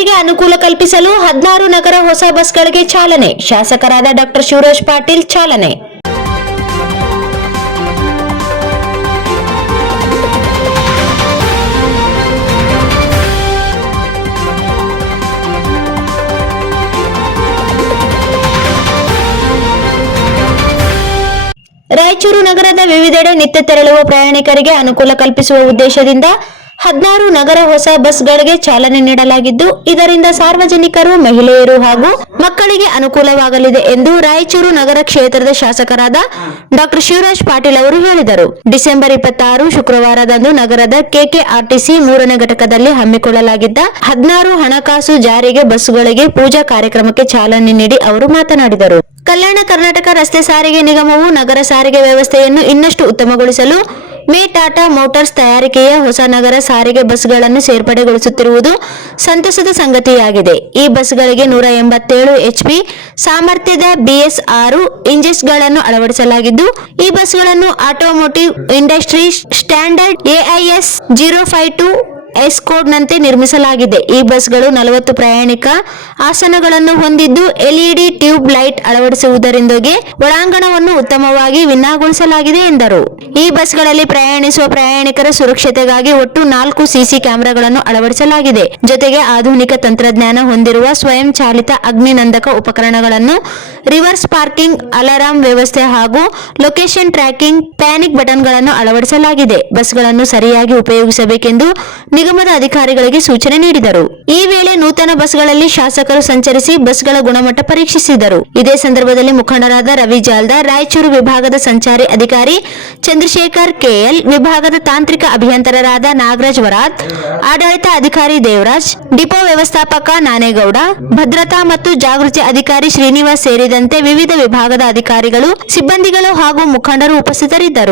ಮಹಿಳೆಯರಿಗೆ ಅನುಕೂಲ ಕಲ್ಪಿಸಲು 16 ನಗರ ಹೊಸ ಬಸ್ಗಳಿಗೆ ಚಾಲನೆ. ಶಾಸಕರಾದ ಡಾ ಶಿವರಾಜ್ ಪಾಟೀಲ್ ಚಾಲನೆ. ರಾಯಚೂರು ನಗರದ ವಿವಿಧೆಡೆ ನಿತ್ಯ ತೆರಳುವ ಪ್ರಯಾಣಿಕರಿಗೆ ಅನುಕೂಲ ಕಲ್ಪಿಸುವ ಉದ್ದೇಶದಿಂದ 16 ನಗರ ಹೊಸ ಬಸ್ಗಳಿಗೆ ಚಾಲನೆ ನೀಡಲಾಗಿದ್ದು, ಇದರಿಂದ ಸಾರ್ವಜನಿಕರು, ಮಹಿಳೆಯರು ಹಾಗೂ ಮಕ್ಕಳಿಗೆ ಅನುಕೂಲವಾಗಲಿದೆ ಎಂದು ರಾಯಚೂರು ನಗರ ಕ್ಷೇತ್ರದ ಶಾಸಕರಾದ ಡಾ ಶಿವರಾಜ್ ಪಾಟೀಲ್ ಅವರು ಹೇಳಿದರು. ಡಿಸೆಂಬರ್ 26 ಶುಕ್ರವಾರದಂದು ನಗರದ ಕೆಕೆಆರ್ಟಿಸಿ 3ನೇ ಘಟಕದಲ್ಲಿ ಹಮ್ಮಿಕೊಳ್ಳಲಾಗಿದ್ದ 16 ಹಣಕಾಸು ಜಾರಿಗೆ ಬಸ್ಸುಗಳಿಗೆ ಪೂಜಾ ಕಾರ್ಯಕ್ರಮಕ್ಕೆ ಚಾಲನೆ ನೀಡಿ ಅವರು ಮಾತನಾಡಿದರು. ಕಲ್ಯಾಣ ಕರ್ನಾಟಕ ರಸ್ತೆ ಸಾರಿಗೆ ನಿಗಮವು ನಗರ ಸಾರಿಗೆ ವ್ಯವಸ್ಥೆಯನ್ನು ಇನ್ನಷ್ಟು ಉತ್ತಮಗೊಳಿಸಲು ಮೇ ಟಾಟಾ ಮೋಟಾರ್ಸ್ ತಯಾರಿಕೆಯ ಹೊಸ ನಗರ ಸಾರಿಗೆ ಬಸ್ಗಳನ್ನು ಸೇರ್ಪಡೆಗೊಳಿಸುತ್ತಿರುವುದು ಸಂತಸದ ಸಂಗತಿಯಾಗಿದೆ. ಈ ಬಸ್ಗಳಿಗೆ 187 HP ಸಾಮರ್ಥ್ಯದ BS6 ಇಂಜಿನ್ಗಳನ್ನು ಅಳವಡಿಸಲಾಗಿದ್ದು, ಈ ಬಸ್ಗಳನ್ನು automotive industry standard AIS 052 S ಕೋಡ್ನಂತೆ ನಿರ್ಮಿಸಲಾಗಿದೆ. ಈ ಬಸ್ಗಳು 40 ಪ್ರಯಾಣಿಕ ಆಸನಗಳನ್ನು ಹೊಂದಿದ್ದು, LED ಟ್ಯೂಬ್ ಲೈಟ್ ಅಳವಡಿಸುವುದರೊಂದಿಗೆ ಒಳಾಂಗಣವನ್ನು ಉತ್ತಮವಾಗಿ ವಿನ್ಯಾಸಗೊಳಿಸಲಾಗಿದೆ ಎಂದರು. ಈ ಬಸ್ಗಳಲ್ಲಿ ಪ್ರಯಾಣಿಸುವ ಪ್ರಯಾಣಿಕರ ಸುರಕ್ಷತೆಗಾಗಿ ಒಟ್ಟು 4 CC ಕ್ಯಾಮೆರಾಗಳನ್ನು ಅಳವಡಿಸಲಾಗಿದೆ. ಜೊತೆಗೆ ಆಧುನಿಕ ತಂತ್ರಜ್ಞಾನ ಹೊಂದಿರುವ ಸ್ವಯಂ ಚಾಲಿತ ಅಗ್ನಿನಂದಕ ಉಪಕರಣಗಳನ್ನು, ರಿವರ್ಸ್ ಪಾರ್ಕಿಂಗ್ ಅಲಾರಾಂ ವ್ಯವಸ್ಥೆ ಹಾಗೂ ಲೊಕೇಶನ್ ಟ್ರ್ಯಾಕಿಂಗ್ ಪ್ಯಾನಿಕ್ ಬಟನ್ಗಳನ್ನು ಅಳವಡಿಸಲಾಗಿದೆ. ಬಸ್ಗಳನ್ನು ಸರಿಯಾಗಿ ಉಪಯೋಗಿಸಬೇಕೆಂದು ನಿಗಮದ ಅಧಿಕಾರಿಗಳಿಗೆ ಸೂಚನೆ ನೀಡಿದರು. ಈ ವೇಳೆ ನೂತನ ಬಸ್ಗಳಲ್ಲಿ ಶಾಸಕರು ಸಂಚರಿಸಿ ಬಸ್ಗಳ ಗುಣಮಟ್ಟ ಪರೀಕ್ಷಿಸಿದರು. ಇದೇ ಸಂದರ್ಭದಲ್ಲಿ ಮುಖಂಡರಾದ ರವಿ ಜಾಲ್ದಾರ್, ರಾಯಚೂರು ವಿಭಾಗದ ಸಂಚಾರಿ ಅಧಿಕಾರಿ ಚಂದ್ರಶೇಖರ್ KL, ವಿಭಾಗದ ತಾಂತ್ರಿಕ ಅಭಿಯಂತರರಾದ ನಾಗರಾಜ್ ವರಾತ್, ಆಡಳಿತ ಅಧಿಕಾರಿ ದೇವರಾಜ್, ಡಿಪೋ ವ್ಯವಸ್ಥಾಪಕ ನಾನೇಗೌಡ, ಭದ್ರತಾ ಮತ್ತು ಜಾಗೃತಿ ಅಧಿಕಾರಿ ಶ್ರೀನಿವಾಸ್ ಸೇರಿದಂತೆ ವಿವಿಧ ವಿಭಾಗದ ಅಧಿಕಾರಿಗಳು, ಸಿಬ್ಬಂದಿಗಳು ಹಾಗೂ ಮುಖಂಡರು ಉಪಸ್ಥಿತರಿದ್ದರು.